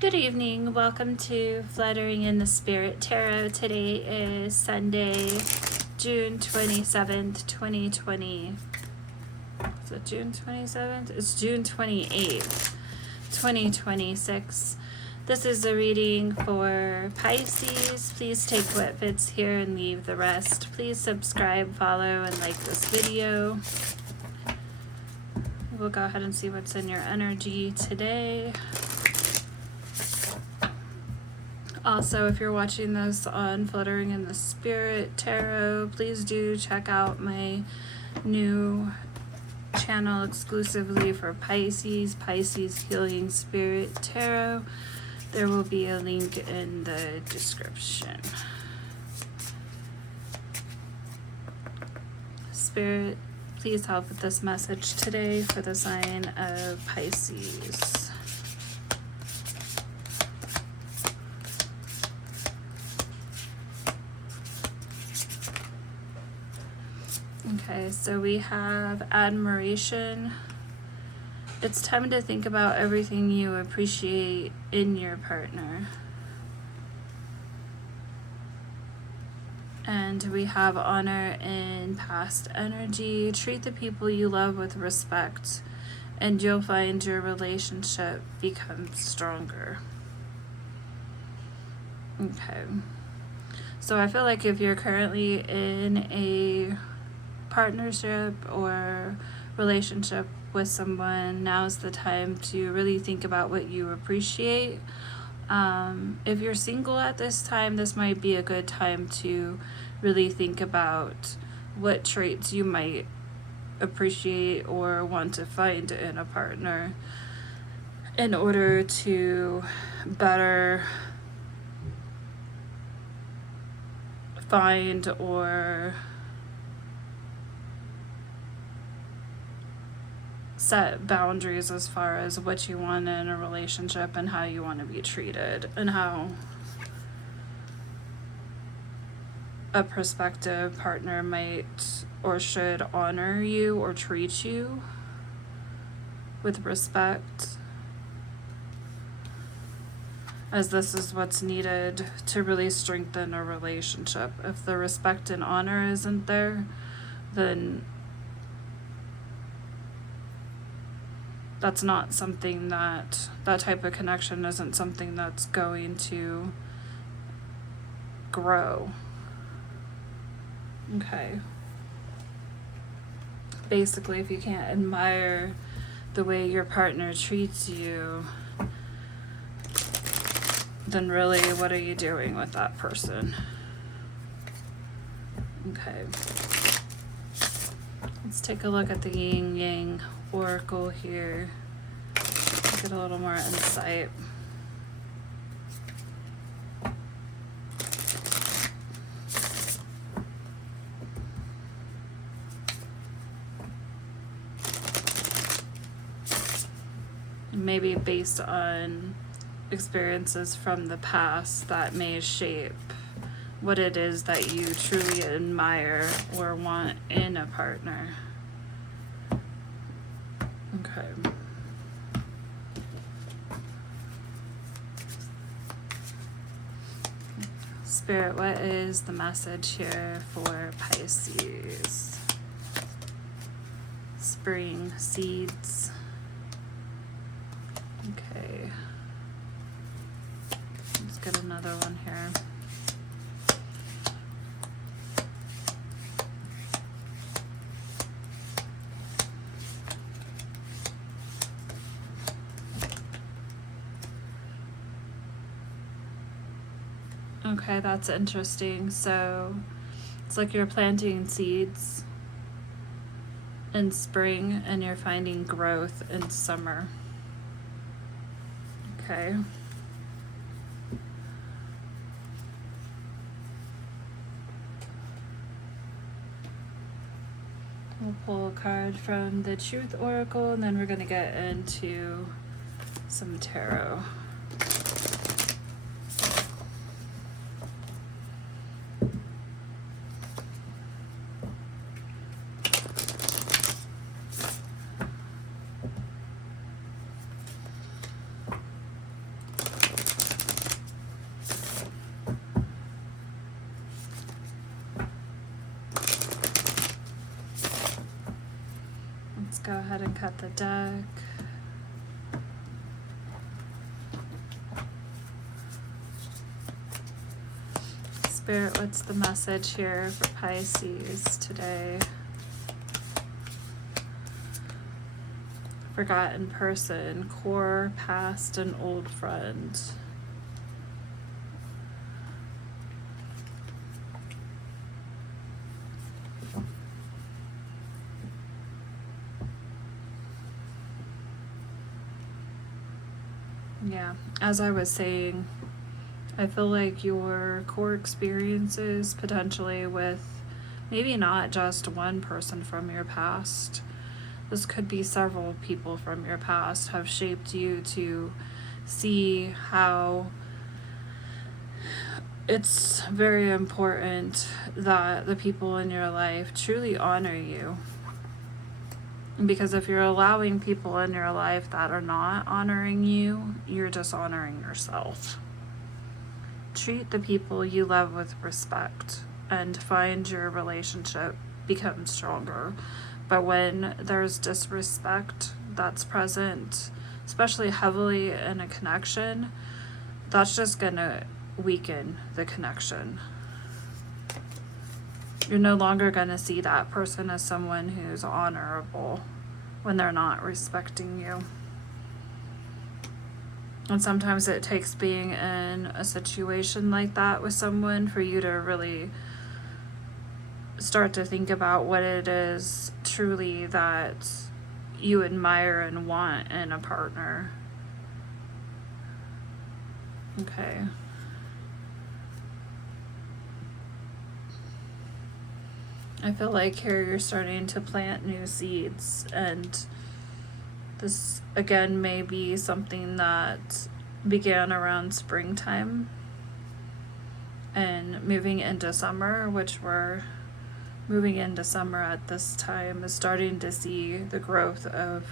Good evening. Welcome to Fluttering in the Spirit Tarot. Today is Sunday, June 27th, 2020. Is it June 27th? It's June 28th, 2026. This is a reading for Pisces. Please take what fits here and leave the rest. Please subscribe, follow, and like this video. We'll go ahead and see what's in your energy today. Also, if you're watching this on Fluttering in the Spirit Tarot, please do check out my new channel exclusively for Pisces, Pisces Healing Spirit Tarot. There will be a link in the description. Spirit, please help with this message today for the sign of Pisces. Okay, so we have admiration. It's time to think about everything you appreciate in your partner. And we have honor in past energy. Treat the people you love with respect, and you'll find your relationship becomes stronger. Okay. So I feel like if you're currently in a partnership or relationship with someone, now's the time to really think about what you appreciate. If you're single at this time, this might be a good time to really think about what traits you might appreciate or want to find in a partner in order to better find or set boundaries as far as what you want in a relationship and how you want to be treated, and how a prospective partner might or should honor you or treat you with respect, as this is what's needed to really strengthen a relationship. If the respect and honor isn't there, then that's not something that type of connection isn't something that's going to grow. Okay. Basically, if you can't admire the way your partner treats you, then really, what are you doing with that person? Okay. Let's take a look at the yin yang oracle here. Get a little more insight. Maybe based on experiences from the past that may shape what it is that you truly admire or want in a partner. Okay. Spirit, what is the message here for Pisces? Spring seeds. Okay. Let's get another one here. Okay, that's interesting. So it's like you're planting seeds in spring and you're finding growth in summer. Okay. We'll pull a card from the Truth Oracle, and then we're going to get into some tarot. go ahead and cut the deck. Spirit, what's the message here for Pisces today? Forgotten person, core, past, and old friend. Yeah, as I was saying, I feel like your core experiences potentially with maybe not just one person from your past, this could be several people from your past, have shaped you to see how it's very important that the people in your life truly honor you. Because if you're allowing people in your life that are not honoring you, you're dishonoring yourself. Treat the people you love with respect and find your relationship become stronger. But when there's disrespect that's present, especially heavily in a connection, that's just gonna weaken the connection. You're no longer gonna see that person as someone who's honorable when they're not respecting you. And sometimes it takes being in a situation like that with someone for you to really start to think about what it is truly that you admire and want in a partner. Okay. I feel like here you're starting to plant new seeds, and this again may be something that began around springtime and moving into summer, which we're moving into summer at this time, is starting to see the growth of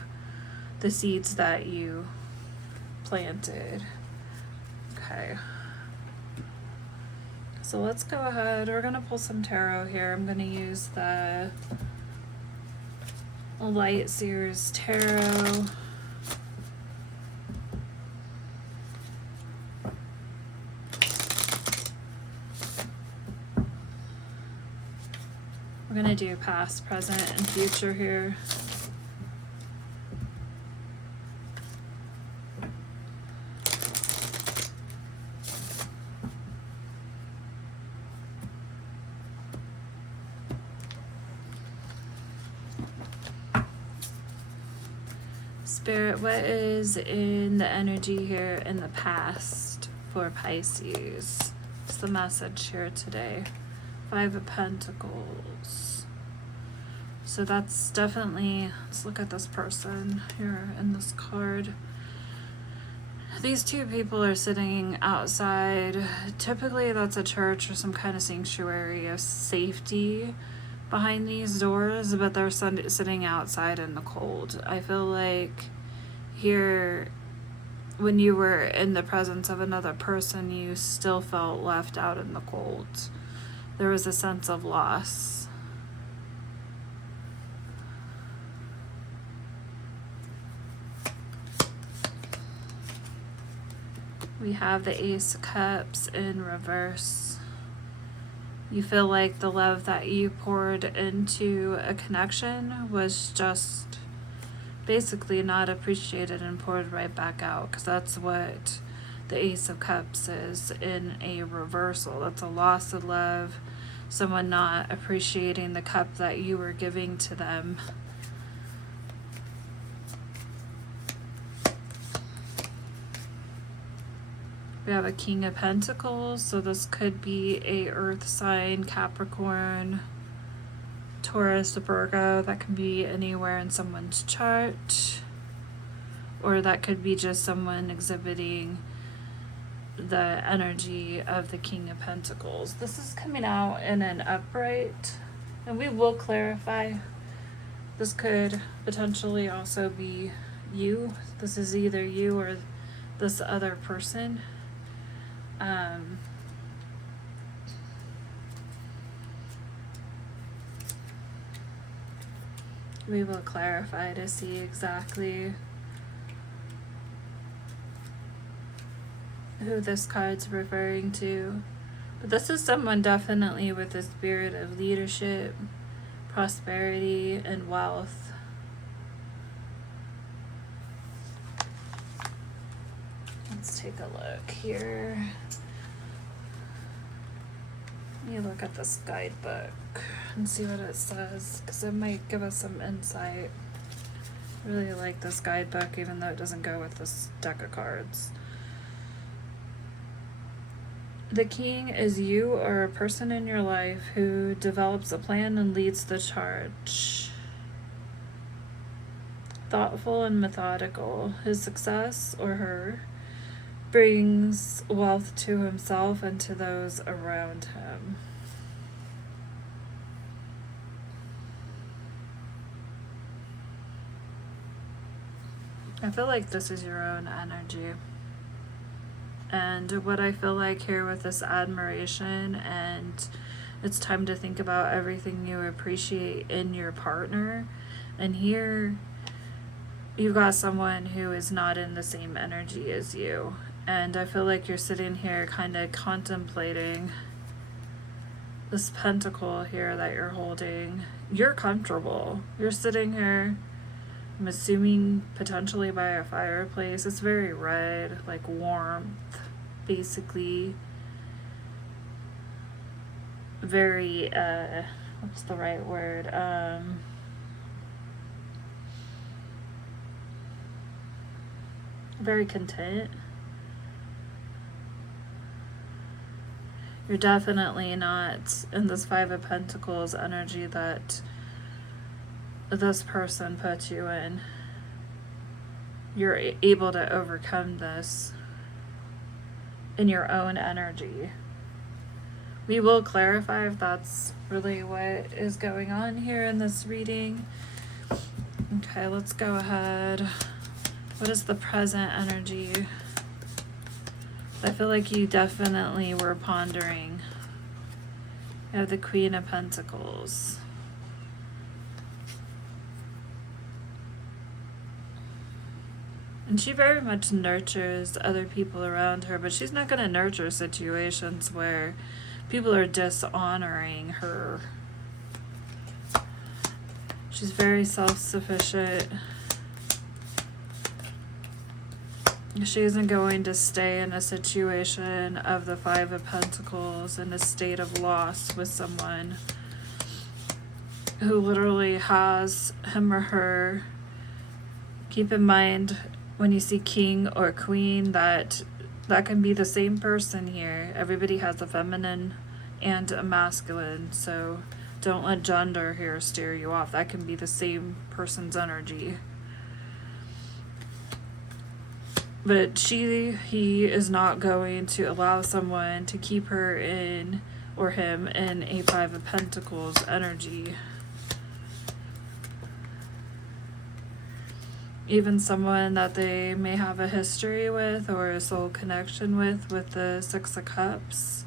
the seeds that you planted. Okay. So let's go ahead. We're going to pull some tarot here. I'm going to use the Light Seers Tarot. We're going to do past, present, and future here. Spirit, what is in the energy here in the past for Pisces? What's the message here today? 5 of Pentacles. So that's definitely, let's look at this person here in this card. These two people are sitting outside. Typically that's a church or some kind of sanctuary of safety behind these doors, but they're sitting outside in the cold. I feel like here, when you were in the presence of another person, you still felt left out in the cold. There was a sense of loss. We have the Ace of Cups in reverse. You feel like the love that you poured into a connection was just basically not appreciated and poured right back out, because that's what the Ace of Cups is in a reversal. That's a loss of love, someone not appreciating the cup that you were giving to them. We have a King of Pentacles, so this could be a earth sign, Capricorn, Taurus, Virgo. That could be anywhere in someone's chart, or that could be just someone exhibiting the energy of the King of Pentacles. This is coming out in an upright, and we will clarify. This could potentially also be you. This is either you or this other person. We will clarify to see exactly who this card's referring to. But this is someone definitely with a spirit of leadership, prosperity, and wealth. Let's take a look here. Let me look at this guidebook and see what it says, because it might give us some insight. I really like this guidebook, even though it doesn't go with this deck of cards. The king is you or a person in your life who develops a plan and leads the charge. Thoughtful and methodical, his success or her brings wealth to himself and to those around him. I feel like this is your own energy. And what I feel like here with this admiration, and it's time to think about everything you appreciate in your partner. And here you've got someone who is not in the same energy as you. And I feel like you're sitting here kind of contemplating this pentacle here that you're holding. You're comfortable. You're sitting here, I'm assuming potentially by a fireplace. It's very red, like warmth, basically. Very, what's the right word? Very content. You're definitely not in this Five of Pentacles energy that this person put you in. You're able to overcome this in your own energy. We will clarify if that's really what is going on here in this reading. Okay, let's go ahead. What is the present energy? I feel like you definitely were pondering. You have the Queen of Pentacles. And she very much nurtures other people around her, but she's not going to nurture situations where people are dishonoring her. She's very self-sufficient. She isn't going to stay in a situation of the Five of Pentacles in a state of loss with someone who literally has him or her. Keep in mind when you see king or queen that can be the same person here. Everybody has a feminine and a masculine, so don't let gender here steer you off. That can be the same person's energy. But he is not going to allow someone to keep her in, or him, in a Five of Pentacles energy. Even someone that they may have a history with or a soul connection with the Six of Cups.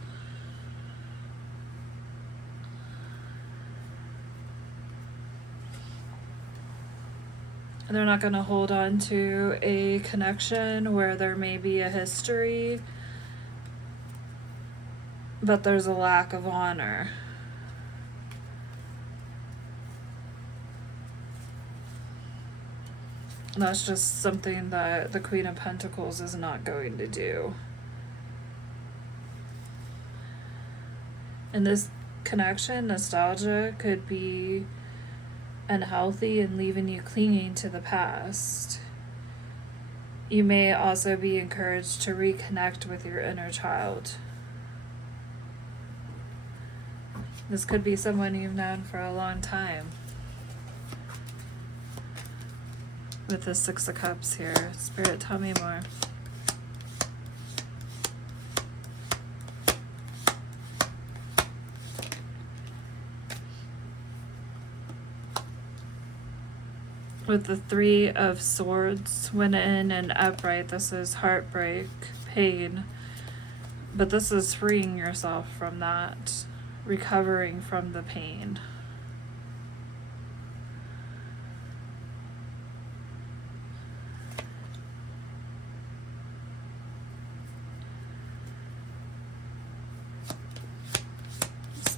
They're not going to hold on to a connection where there may be a history, but there's a lack of honor. And that's just something that the Queen of Pentacles is not going to do. In this connection, nostalgia could be unhealthy and leaving you clinging to the past. You may also be encouraged to reconnect with your inner child. This could be someone you've known for a long time. With the Six of Cups here. Spirit, tell me more. With the Three of Swords, when in and upright, this is heartbreak, pain. But this is freeing yourself from that, recovering from the pain.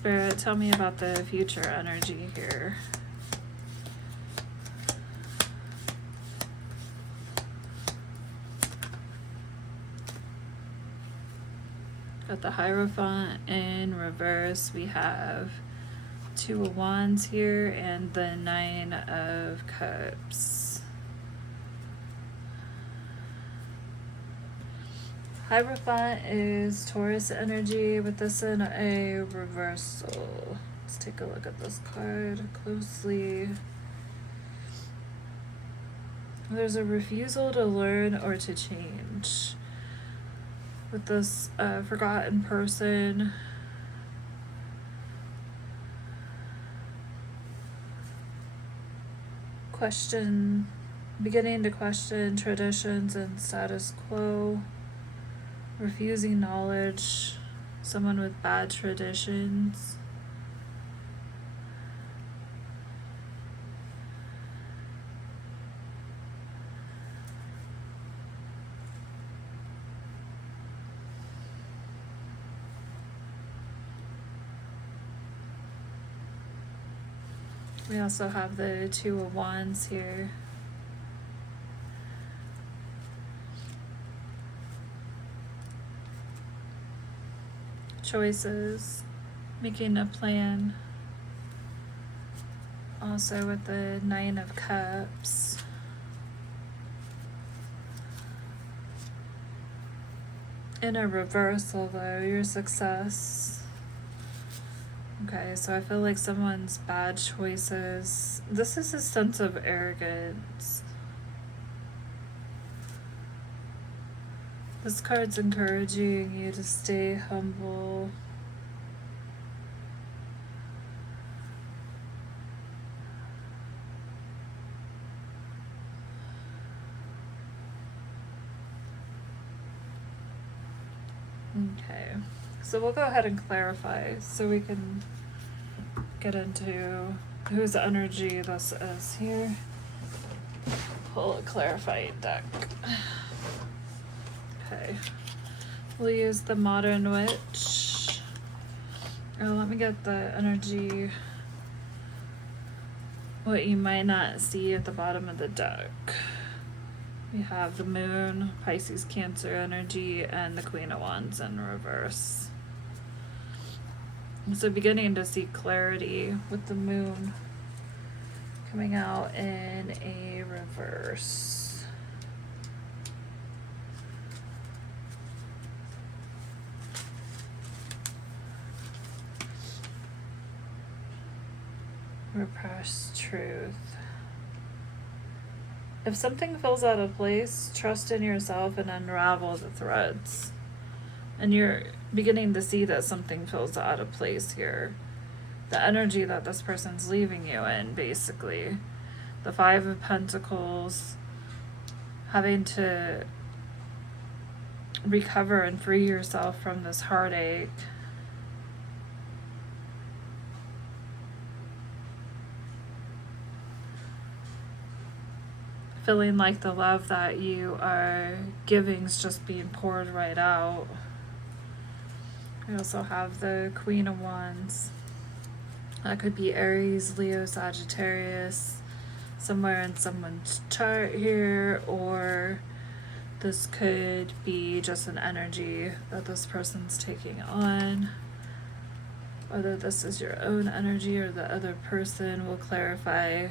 Spirit, tell me about the future energy here. Got the Hierophant in reverse. We have Two of Wands here and the Nine of Cups. Hierophant is Taurus energy with this in a reversal. Let's take a look at this card closely. There's a refusal to learn or to change. With this forgotten person, beginning to question traditions and status quo, refusing knowledge, someone with bad traditions. We also have the Two of Wands here. Choices, making a plan. Also with the Nine of Cups. In a reversal though, your success. Okay, so I feel like someone's bad choices. This is a sense of arrogance. This card's encouraging you to stay humble. Okay, so we'll go ahead and clarify so we can get into whose energy this is here. Pull a clarifying deck. Okay, we'll use the Modern Witch. Oh, let me get the energy, what you might not see at the bottom of the deck. We have the Moon, Pisces, Cancer energy, and the Queen of Wands in reverse. So beginning to see clarity with the Moon coming out in a reverse. Repressed truth. If something feels out of place, trust in yourself and unravel the threads. And you're beginning to see that something feels out of place here. The energy that this person's leaving you in, basically. The Five of Pentacles, having to recover and free yourself from this heartache. Feeling like the love that you are giving is just being poured right out. We also have the Queen of Wands. That could be Aries, Leo, Sagittarius, somewhere in someone's chart here, or this could be just an energy that this person's taking on. Whether this is your own energy or the other person will clarify.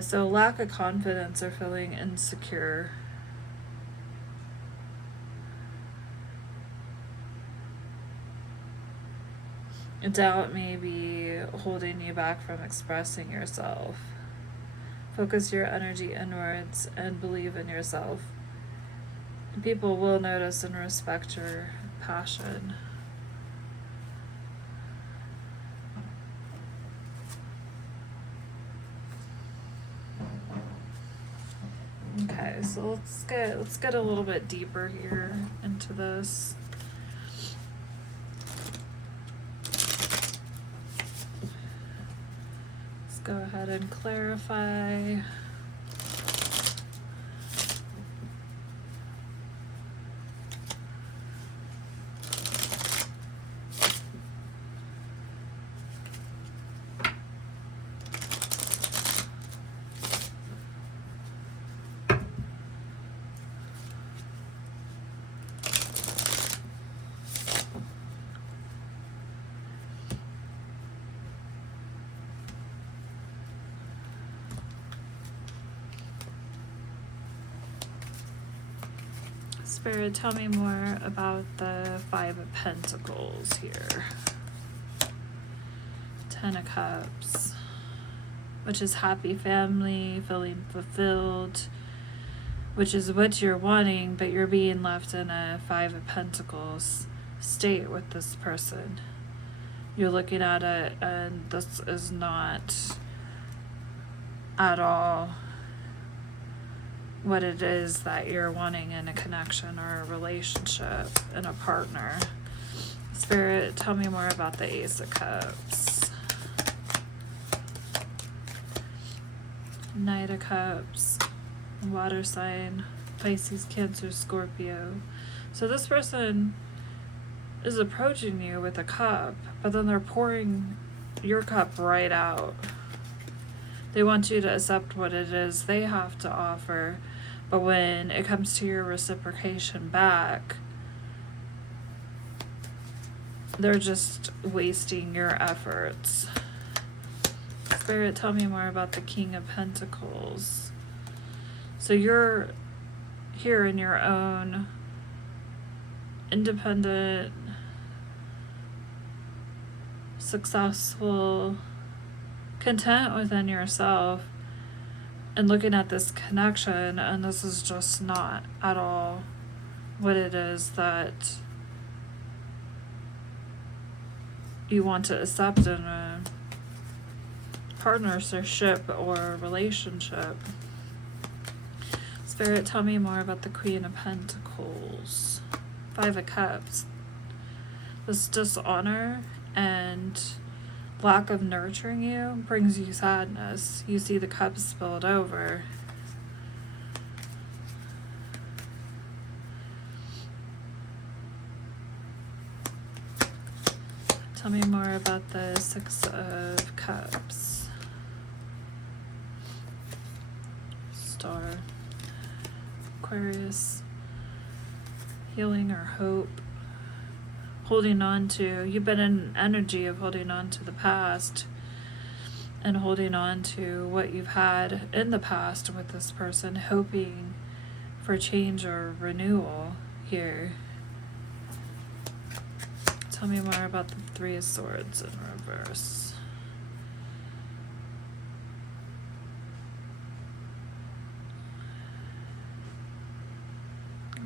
So lack of confidence or feeling insecure. Doubt may be holding you back from expressing yourself. Focus your energy inwards and believe in yourself. People will notice and respect your passion. Okay, so let's get a little bit deeper here into this. Let's go ahead and clarify. Spirit, tell me more about the Five of Pentacles here. Ten of Cups, which is happy family, feeling fulfilled, which is what you're wanting, but you're being left in a Five of Pentacles state with this person. You're looking at it, and this is not at all what it is that you're wanting in a connection or a relationship and a partner. Spirit, tell me more about the Ace of Cups. Knight of Cups, water sign, Pisces, Cancer, Scorpio. So this person is approaching you with a cup, but then they're pouring your cup right out. They want you to accept what it is they have to offer, but when it comes to your reciprocation back, they're just wasting your efforts. Spirit, tell me more about the King of Pentacles. So you're here in your own independent, successful, content within yourself, and looking at this connection, and this is just not at all what it is that you want to accept in a partnership or relationship. Spirit, tell me more about the Queen of Pentacles. Five of Cups. This dishonor and lack of nurturing you brings you sadness. You see the cup spilled over. Tell me more about the Six of Cups. Star. Aquarius. Healing or hope. Holding on to, you've been in energy of holding on to the past and holding on to what you've had in the past with this person, hoping for change or renewal here. Tell me more about the Three of Swords in reverse.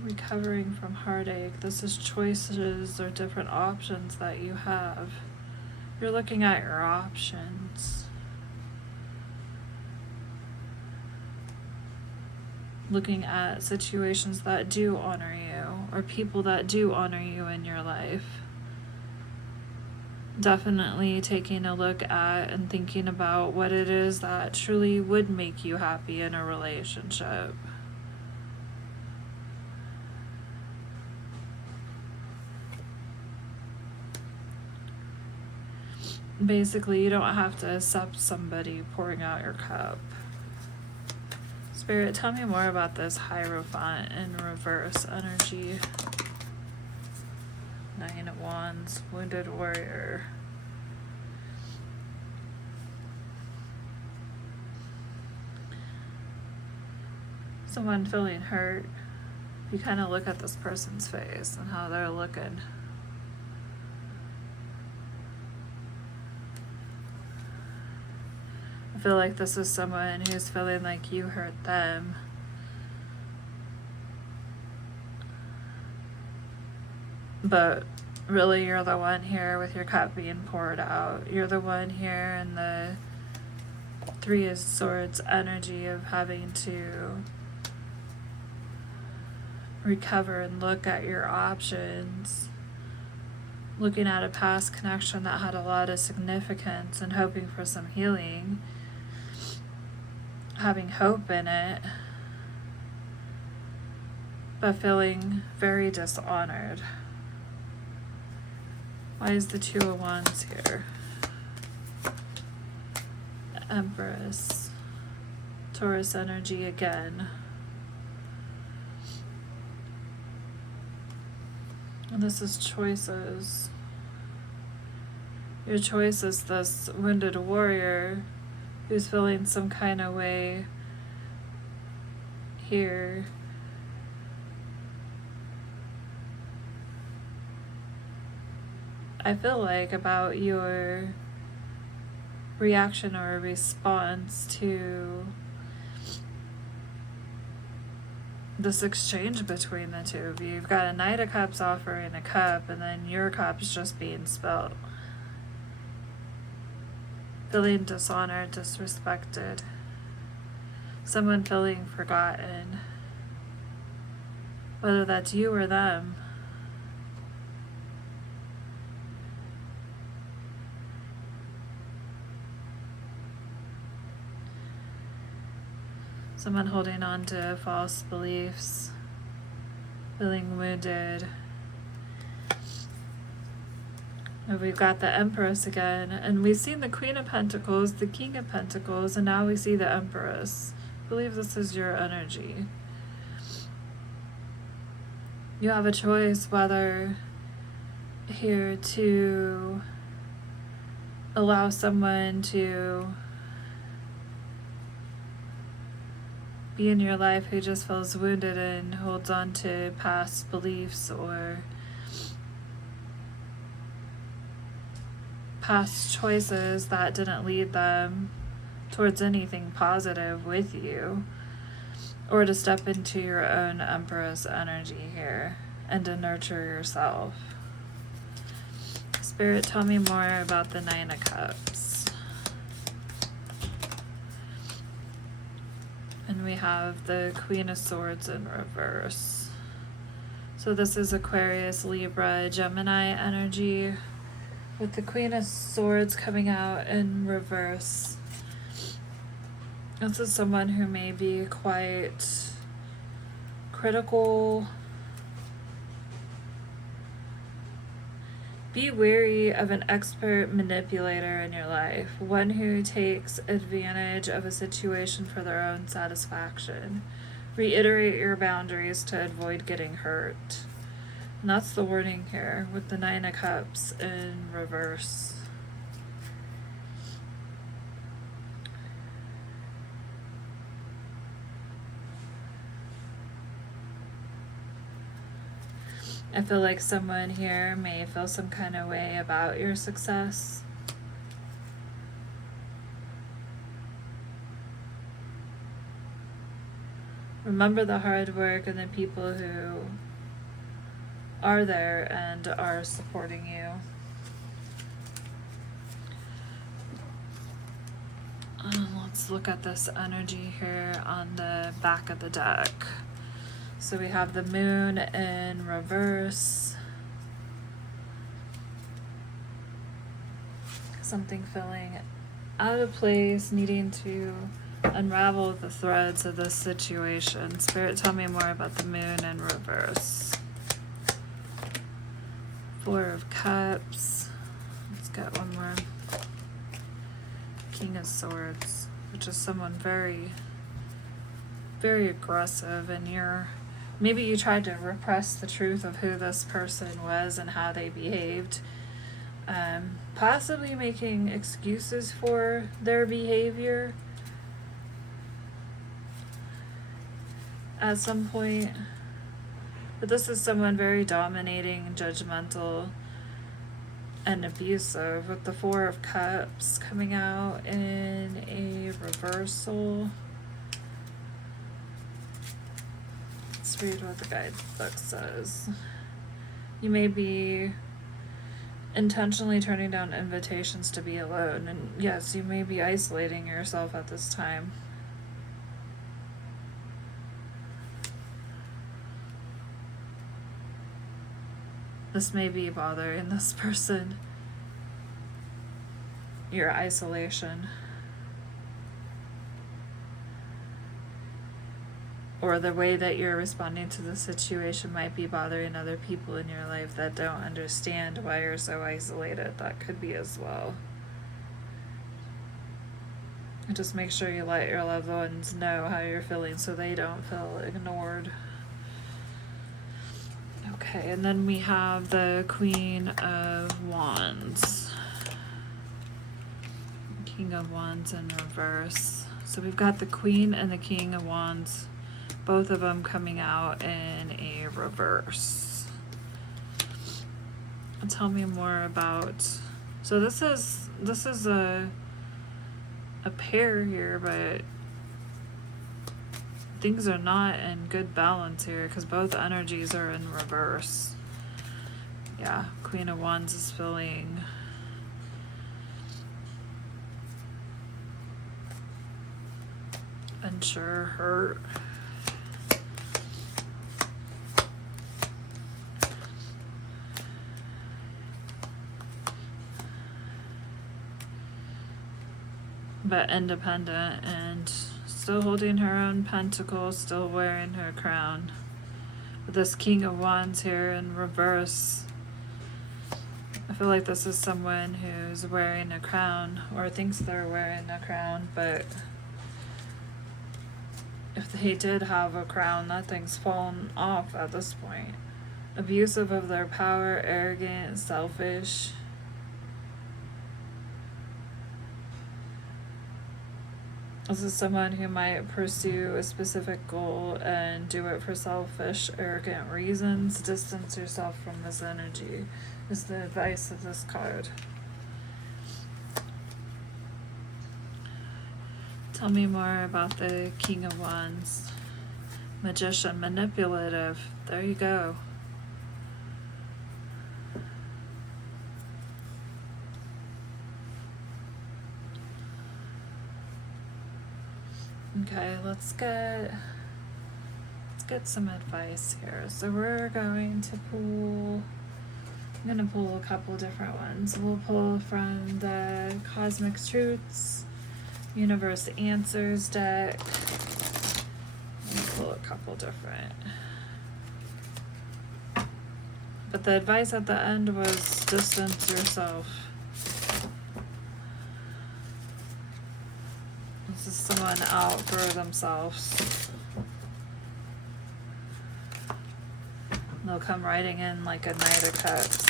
Recovering from heartache. This is choices or different options that you have. You're looking at your options. Looking at situations that do honor you or people that do honor you in your life. Definitely taking a look at and thinking about what it is that truly would make you happy in a relationship. Basically, you don't have to accept somebody pouring out your cup. Spirit, tell me more about this Hierophant in reverse energy. Nine of Wands, Wounded Warrior. Someone feeling hurt. You kind of look at this person's face and how they're looking. I feel like this is someone who's feeling like you hurt them. But really, you're the one here with your cup being poured out. You're the one here in the Three of Swords energy of having to recover and look at your options. Looking at a past connection that had a lot of significance and hoping for some healing. Having hope in it, but feeling very dishonored. Why is the Two of Wands here? Empress. Taurus energy again. And this is choices. Your choice is this Wounded Warrior who's feeling some kind of way here. I feel like, about your reaction or response to this exchange between the two of you. You've got a Knight of Cups offering a cup, and then your cup's just being spilt. Feeling dishonored, disrespected. Someone feeling forgotten. Whether that's you or them. Someone holding on to false beliefs, feeling wounded. And we've got the Empress again, and we've seen the Queen of Pentacles, the King of Pentacles, and now we see the Empress. I believe this is your energy. You have a choice whether here to allow someone to be in your life who just feels wounded and holds on to past beliefs or past choices that didn't lead them towards anything positive with you, or to step into your own Empress energy here and to nurture yourself. Spirit, tell me more about the Nine of Cups. And we have the Queen of Swords in reverse. So this is Aquarius, Libra, Gemini energy, with the Queen of Swords coming out in reverse. This is someone who may be quite critical. Be wary of an expert manipulator in your life, one who takes advantage of a situation for their own satisfaction. Reiterate your boundaries to avoid getting hurt. And that's the warning here with the Nine of Cups in reverse. I feel like someone here may feel some kind of way about your success. Remember the hard work and the people who are there and are supporting you. Let's look at this energy here on the back of the deck. So we have the Moon in reverse. Something feeling out of place, needing to unravel the threads of this situation. Spirit, tell me more about the Moon in reverse. Four of Cups. Let's get one more. King of Swords, which is someone very, very aggressive, and maybe you tried to repress the truth of who this person was and how they behaved, possibly making excuses for their behavior at some point. But this is someone very dominating, judgmental, and abusive, with the Four of Cups coming out in a reversal. Let's read what the guidebook says. You may be intentionally turning down invitations to be alone, and yes, you may be isolating yourself at this time. This may be bothering this person, your isolation, or the way that you're responding to the situation might be bothering other people in your life that don't understand why you're so isolated. That could be as well. And just make sure you let your loved ones know how you're feeling so they don't feel ignored. Okay, and then we have the Queen of Wands. King of Wands in reverse. So we've got the Queen and the King of Wands, both of them coming out in a reverse. Tell me more about. So this is a pair here, but things are not in good balance here because both energies are in reverse. Yeah, Queen of Wands is feeling unsure, hurt. But independent and still holding her own pentacles, still wearing her crown. With this King of Wands here in reverse, I feel like this is someone who's wearing a crown or thinks they're wearing a crown, but if they did have a crown, that thing's fallen off at this point. Abusive of their power, arrogant, selfish. This is someone who might pursue a specific goal and do it for selfish, arrogant reasons. Distance yourself from this energy is the advice of this card. Tell me more about the King of Wands. Magician, manipulative. There you go. Okay, let's get some advice here. So we're going to pull, I'm going to pull a couple different ones. We'll pull from the Cosmic Truths, Universe Answers deck. We'll pull a couple different. But the advice at the end was distance yourself. This is someone out for themselves. They'll come riding in like a Knight of Cups.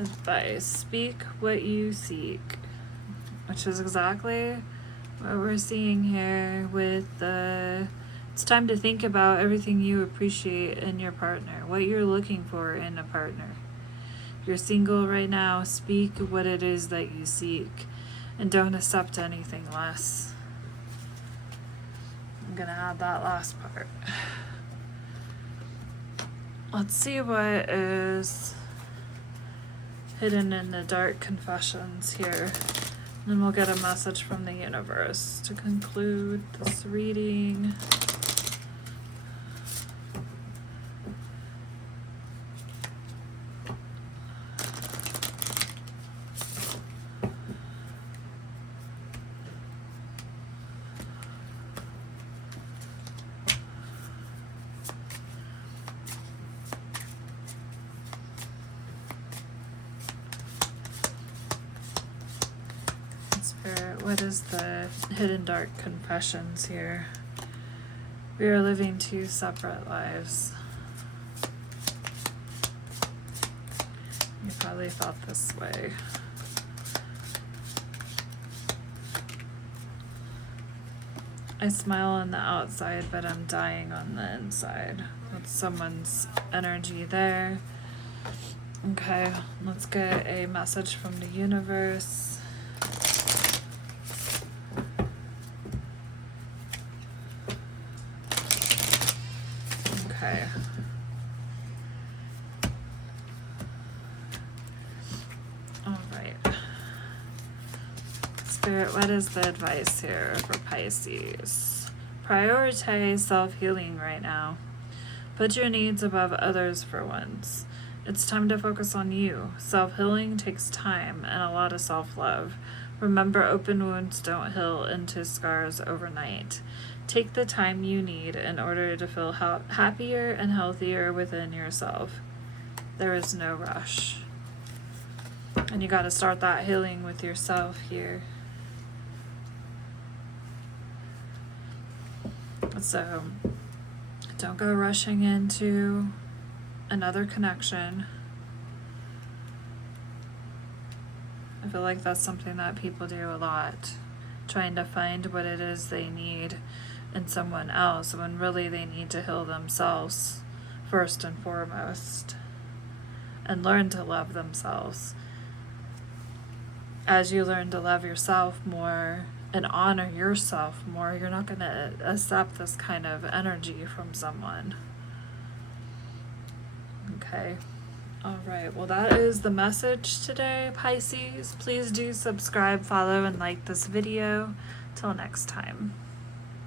Advice: speak what you seek, which is exactly what we're seeing here with the, it's time to think about everything you appreciate in your partner, what you're looking for in a partner. If you're single right now, speak what it is that you seek and don't accept anything less. I'm gonna add that last part. Let's see what is hidden in the dark confessions here. Then we'll get a message from the universe to conclude this reading. What is the hidden dark confessions here? We are living two separate lives. You probably felt this way. I smile on the outside, but I'm dying on the inside. That's someone's energy there. Okay, let's get a message from the universe. Okay. All right. Spirit, what is the advice here for Pisces? Prioritize self-healing right now. Put your needs above others for once. It's time to focus on you. Self-healing takes time and a lot of self-love. Remember, open wounds don't heal into scars overnight. Take the time you need in order to feel happier and healthier within yourself. There is no rush. And you got to start that healing with yourself here. So don't go rushing into another connection. I feel like that's something that people do a lot, trying to find what it is they need in someone else when really they need to heal themselves first and foremost and learn to love themselves. As you learn to love yourself more and honor yourself more, you're not going to accept this kind of energy from someone. Okay. All right. Well, that is the message today, Pisces. Please do subscribe, follow, and like this video. Till next time.